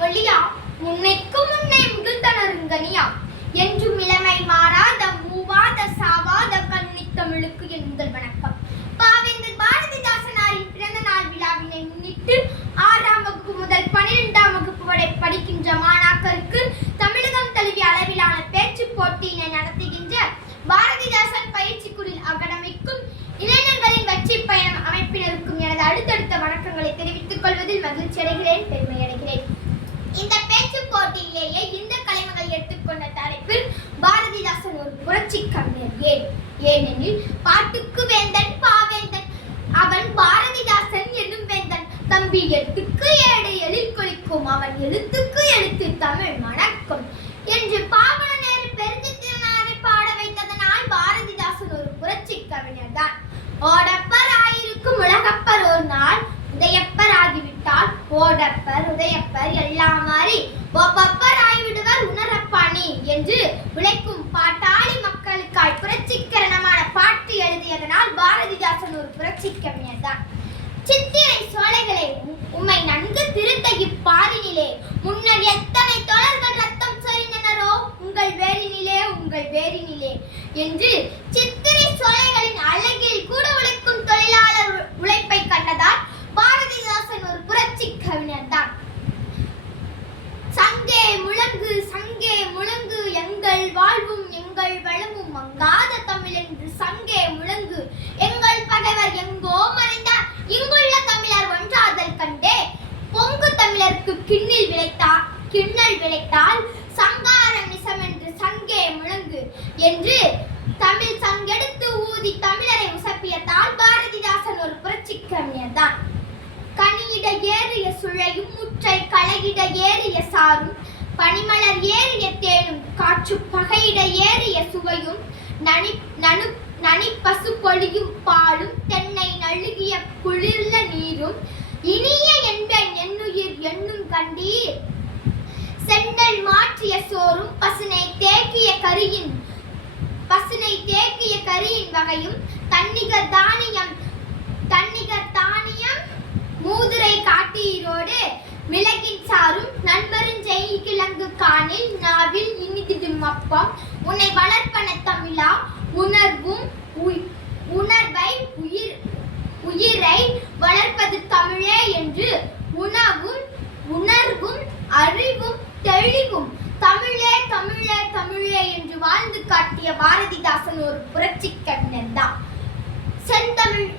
மொழியா முன்னைக்கு முன்னே முழுத்தனருங்கனியா என்றும் இளமை மாறாத மூவாத சாவாத கன்னித் தமிழுக்கு என் முதல் வணக்கம். பாவேந்தர் பாரதிதாசனாரின் பிறந்த நாள் விழாவினை முன்னிட்டு ஆறாம் வகுப்பு முதல் பனிரெண்டாம் வகுப்பு வரை படிக்கின்ற மாணாக்கருக்கு தமிழகம் தழுவிய அளவிலான பேச்சுப் போட்டியினை நடத்துகின்ற பாரதிதாசன் பயிற்சி குடில் அகாடமிக்கும் இளைஞர்களின் வெற்றி பயணம் அமைப்பினருக்கும் எனது அடுத்தடுத்த வணக்கங்களை தெரிவித்துக் கொள்வதில் மகிழ்ச்சி அடைகிறேன் பெருமை. பேச்சு இந்த கலைமகள் எடுத்துக்கொண்ட தலைப்பில் பாரதிதாசன் ஒரு புரட்சி கவிஞர். ஏன்? ஏனெனில் பாட்டுக்கு வேந்தன் பாவேந்தன். அவன் பாரதிதாசன் என்னும் வேந்தன். தம்பி எழுத்துக்கு ஏடு எழில் கொளிக்கும். அவன் எழுத்துக்கு எழுத்து தமிழ் மணக்க என்று உழைக்கும் பாட்டாளி மக்களுக்காய் புரட்சிகரமான பாட்டு எழுதியதனால் பாரதிதாசன் ஒரு புரட்சி கவிஞர் தான். சித்திரை சோலைகளே உம்மை நன்கு திருத்த இப்பாரினிலே. முன்னர் எத்தனை தொடர்கள் ரத்தம் சொரிந்தனரோ உங்கள் வேரினிலே உங்கள் வேரினிலே என்று சித்திரை சோலைகளின் அழகில் கூட உழைக்கும் தொழிலாளர் உ- உழைப்பை கண்டதால் பாரதிதாசன் ஒரு புரட்சி கவிஞர் தான் சங்கே முழங்கு சங்கே முழங்கு எங்கள் வாழ்வும் எங்கள் வளமும் மங்காத தமிழ் என்று சங்கே முழங்கு எங்கள் பகைவர் எங்கோ மறைந்தார் இங்குள்ள தமிழர் ஒன்றாதல் கண்டே பொங்கு தமிழருக்கு கிண்ணில் விளைத்தால் கிண்ணல் விளைத்தால் சங்காரம் நிசம் என்று சங்கே முழங்கு என்று தமிழ் சங்கெடுத்து ஊதி தமிழரை உசப்பியதால் பாரதிதாசன் ஒரு புரட்சி கவிஞர் தான் கனியிட ஏறிய சுழையும் முற்றை களையிட ஏறிய சாரும் பனிமலர் ஏறிய தேனும் காற்று பகையிட ஏறிய சுவையும் நனி நனு நனி பசு பொழியும் பாலும் தென்னை நழுகிய குளிர்ல நீரும் இனிய என் எண்ணும் கண்டீர் சென்னல் மாற்றிய சோறும் பசுனை தேக்கிய கரியின் பசுனை தேக்கிய கரியின் வகையும் தன்னிகர் தானியம் தன்னிகர் தானியம் மூதுரை காட்டீரோடு மிளகின் சாரும் நண்பரின் செய் கிழங்கு காணில் நாவில் இனிதிடும் அப்பம். உன்னை வளர்ப்பன தமிழா உணர்வும் உய்- உணர்வை உயிர் உயிரை வளர்ப்பது தமிழே என்று உணவும் உணர்வும் அறிவும் தெளிவும். தமிழே தமிழே தமிழே என்று வாழ்ந்து காட்டிய பாரதிதாசன் ஒரு புரட்சி கவிஞர் தான். செந்தமிழ்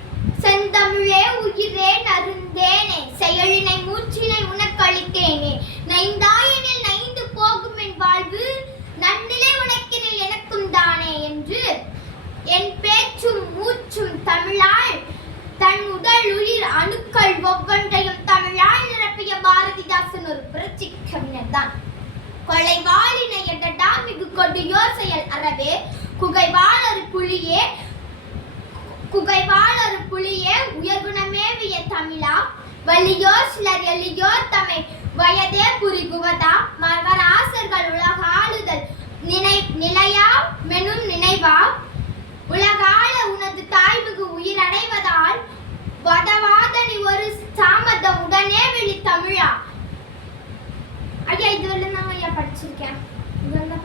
செந்தமிழே உயிரே நருந்தேனே செயலினை மூச்சினை உனக்களித்தேனே. நைந்தாயனில் நைந்து போகும் என் வாழ்வு நன்னிலை உனக்கினில் எனக்கும் தானே என்று என் பேச்சும் மூச்சும் தமிழால் தன் உடல் உயிர் அணுக்கள் ஒவ்வொன்றையும் தமிழால் நிரப்பிய பாரதிதாசன் ஒரு புரட்சி கவிஞர் தான். கொலை வாழினை என்ற டாமிக்கு கொண்டு யோர் செயல் அறவே குகை வாழறு புலியே குகைவாள் புலியே உயர்குணமேவிய தமிழா வலியோர் சிலர் எளியோர் தமை வயதே புரிகுவதா மகராசர்கள் உலகாளுதல் நினை நிலையா மெனும் நினைவா உலகால உனது தாய்மிகு உயிரடைவதால் வதவாதனி ஒரு சாமதம் உடனே வெளி தமிழா ஐயா இதுவரை நான் ஐயா படிச்சிருக்கேன் இதெல்லாம்